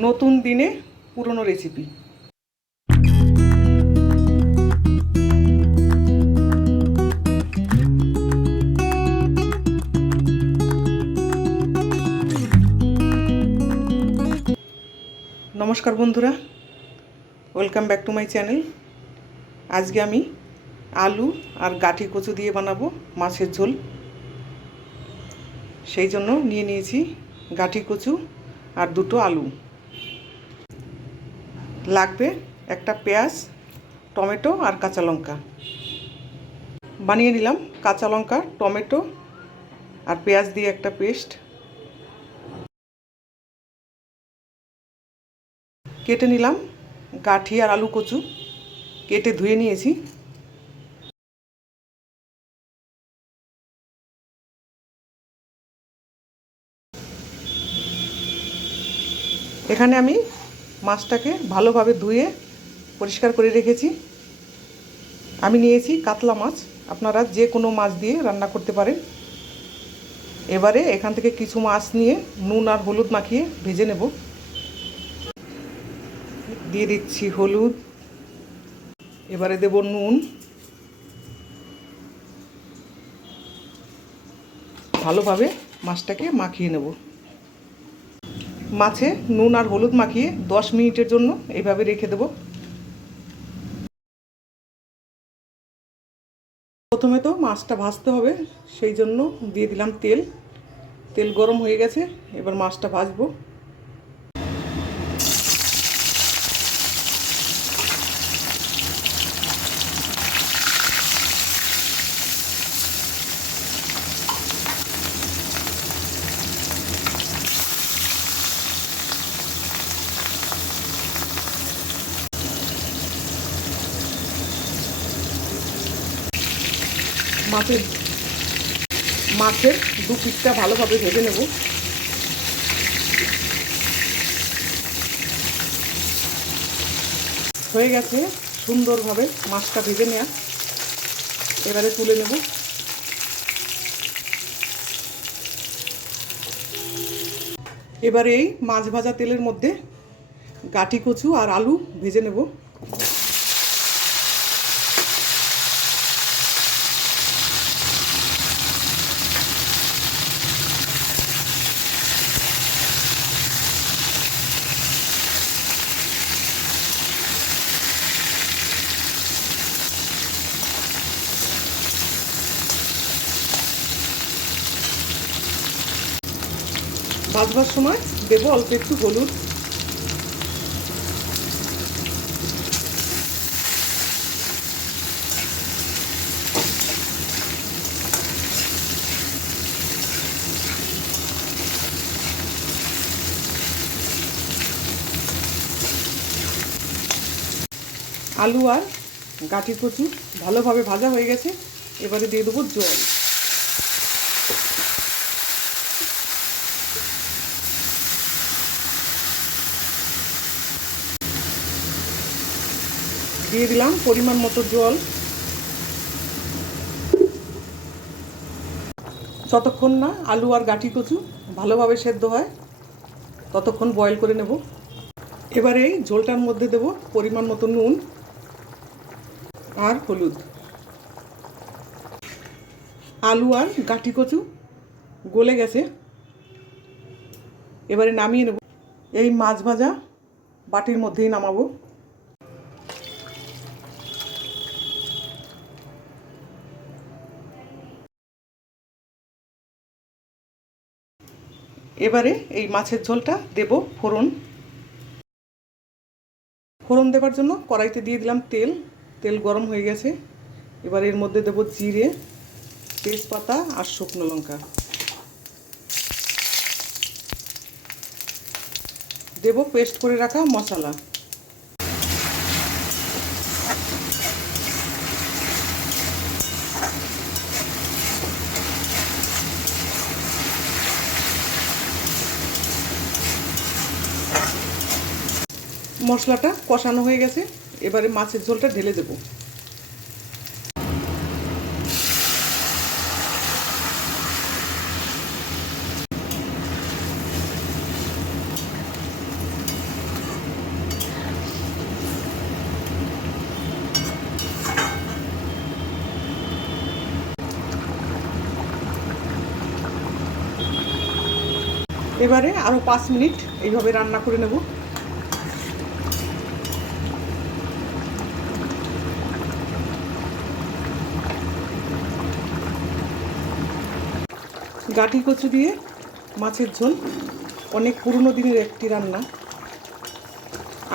নতুন দিনে পুরনো রেসিপি নমস্কার বন্ধুরা welcome back to my channel আজকে আমি আলু আর গাঠি কচু দিয়ে বানাবো মাছের ঝোল। সেই জন্য নিয়ে নিয়েছি গাঠি কচু আর দুটো আলু। লাগবে একটা পেঁয়াজ, টমেটো আর কাঁচা লঙ্কা। বানিয়ে নিলাম কাঁচা লঙ্কা, টমেটো আর পেঁয়াজ দিয়ে একটা পেস্ট। কেটে নিলাম গাঠি আর আলু কচু। কেটে ধুয়ে নিয়েছি। এখানে আমি মাছটাকে ভালোভাবে ধুয়ে পরিষ্কার করে রেখেছি। আমি নিয়েছি কাতলা মাছ। আপনারা যে কোনো মাছ দিয়ে রান্না করতে পারেন। এবারে এখান থেকে কিছু মাছ নিয়ে নুন আর হলুদ মাখিয়ে ভেজে নেব। দিয়ে দিচ্ছি হলুদ। এবারে দেব নুন। ভালোভাবে মাছটাকে মাখিয়ে নেব। মাছে নুন আর হলুদ মাখিয়ে দশ মিনিটের জন্য এইভাবে রেখে দেব। প্রথমে তো মাছটা ভাজতে হবে, সেই জন্য দিয়ে দিলাম তেল। তেল গরম হয়ে গেছে, এবার মাছটা ভাজবো। মাছের মাছের দু পিসটা ভালোভাবে ভেজে নেব। হয়ে গেছে সুন্দরভাবে মাছটা ভেজে নেওয়া এবারে তুলে নেব। এবারে এই মাছ ভাজা তেলের মধ্যে গাটি কচু আর আলু ভেজে নেব। ভাজবার সময় দেবো অল্প একটু হলুদ। আলু আর গাঠি কচু ভালোভাবে ভাজা হয়ে গেছে। এবারে দিয়ে দেবো জল। দিয়ে দিলাম পরিমাণ মতো জল। যতক্ষণ না আলু আর গাঠি কচু ভালোভাবে সেদ্ধ হয়, ততক্ষণ বয়েল করে নেব। এবারে এই ঝোলটার মধ্যে দেব পরিমাণ মতো নুন আর হলুদ। আলু আর গাঠি কচু গলে গেছে। এবারে নামিয়ে নেব। এই মাছ ভাজা বাটির মধ্যেই নামাবো। এবারে এই মাছের ঝোলটা দেব ফোড়ন। ফোড়ন দেবার জন্য কড়াইতে দিয়ে দিলাম তেল। তেল গরম হয়ে গেছে। এবার এর মধ্যে দেব জিরে, তেজপাতা আর শুকনো লঙ্কা। দেব পেস্ট করে রাখা মশলা। মশলাটা কষানো হয়ে গেছে। এবারে মাছের ঝোলটা ঢেলে দেবো। এবারে আরও পাঁচ মিনিট এইভাবে রান্না করে নেব। গাঠি কচু দিয়ে মাছের ঝোল। অনেক পুরনো দিনের একটি রান্না।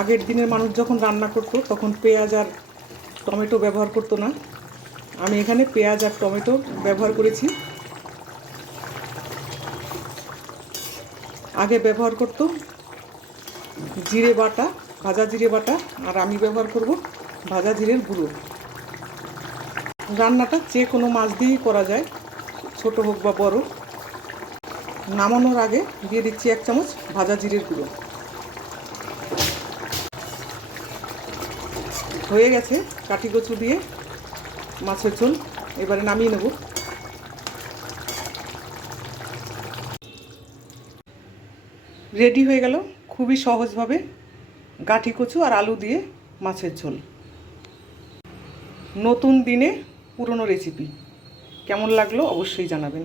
আগের দিনের মানুষ যখন রান্না করতো, তখন পেঁয়াজ আর টমেটো ব্যবহার করতো না। আমি এখানে পেঁয়াজ আর টমেটো ব্যবহার করেছি। আগে ব্যবহার করতো জিরে বাটা, ভাজা জিরে বাটা, আর আমি ব্যবহার করব ভাজা জিরের গুঁড়ো। রান্নাটা যে কোনো মাছ দিয়েই করা যায়, ছোট হোক বা বড়। নামানোর আগে দিয়ে দিচ্ছি এক চামচ ভাজা জিরের গুঁড়ো। হয়ে গেছে কাটি কচু দিয়ে মাছের ঝোল। এবারে নামিয়ে নেব। রেডি হয়ে গেল খুবই সহজভাবে গাঠি কচু আর আলু দিয়ে মাছের ঝোল। নতুন দিনে পুরনো রেসিপি কেমন লাগল অবশ্যই জানাবেন।